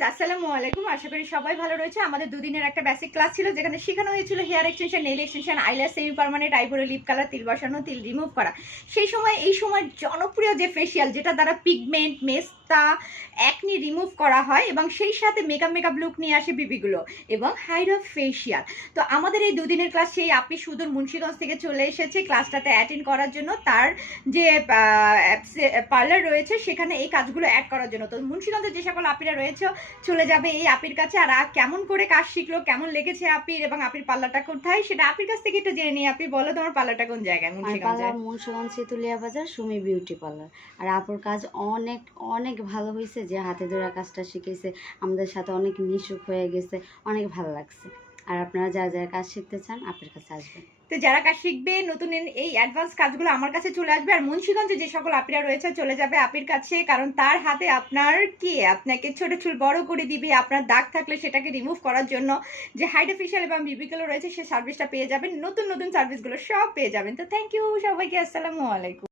Guys, আসসালামু আলাইকুম। আশা করি সবাই ভালো রয়েছে। আমাদের দুদিনের একটা বেসিক ক্লাস ছিল, যেখানে শেখানো হয়েছিল hair extension, nail extension, eyelash, semi permanent, eyebrow, lip colour, তিল বসানো, তিল রিমুভ করা। এই সময় জনপ্রিয় যে ফেসিয়াল, যেটা দ্বারা পিগমেন্ট, মেস্তা, অ্যাকনি রিমুভ করা হয় এবং সেই সাথে মেকআপ লুক নিয়ে আসে বিবিগুলো, এবং হাইড্রা ফেসিয়াল। তো আমাদের এই দুদিনের ক্লাস সেই আপনি সুদূর মুন্সিগঞ্জ থেকে চলে এসেছে ক্লাসটাতে অ্যাটেন্ড করার জন্য। তার যে পার্লার রয়েছে সেখানে এই কাজগুলো অ্যাড করার জন্য। তো মুন্সিগঞ্জের যে সকল আপিরা রয়েছে চলে যাবে এই আপির কাছে। আর কেমন করে কাজ শিখলো, কেমন লেগেছে আপির, এবং আপির পার্লারটা কোথায়, সেটা আপির কাছ থেকে একটু জেনে নিই। আপনি বলো, তোমার পার্লারটা কোন জায়গায়? মুন্সিগঞ্জ তেতুলিয়া বাজার সুমি বিউটি পার্লার। আর আপুর কাজ অনেক অনেক ভালো হয়েছে, যে হাতে ধরা কাজটা শিখেছে আমাদের সাথে অনেক মিশুক হয়ে গেছে, অনেক ভালো লাগছে। আর আপনারা যারা যারা কাজ শিখতে চান আপনার কাছে আসবেন। তো যারা কাজ শিখবে নতুন এই অ্যাডভান্স কাজগুলো আমার কাছে চলে আসবে। আর মুন্সিগঞ্জে যে সকল আপিরা রয়েছে চলে যাবে আপির কাছে, কারণ তার হাতে আপনাকে ছোট চুল বড় করে দিবে। আপনার দাগ থাকলে সেটাকে রিমুভ করার জন্য যে হাইড্রা ফেশিয়াল এবং বিবিগুলো রয়েছে, সেই সার্ভিসটা পেয়ে যাবেন। নতুন সার্ভিসগুলো সব পেয়ে যাবেন। তো থ্যাংক ইউ সবাইকে। আসসালামু আলাইকুম।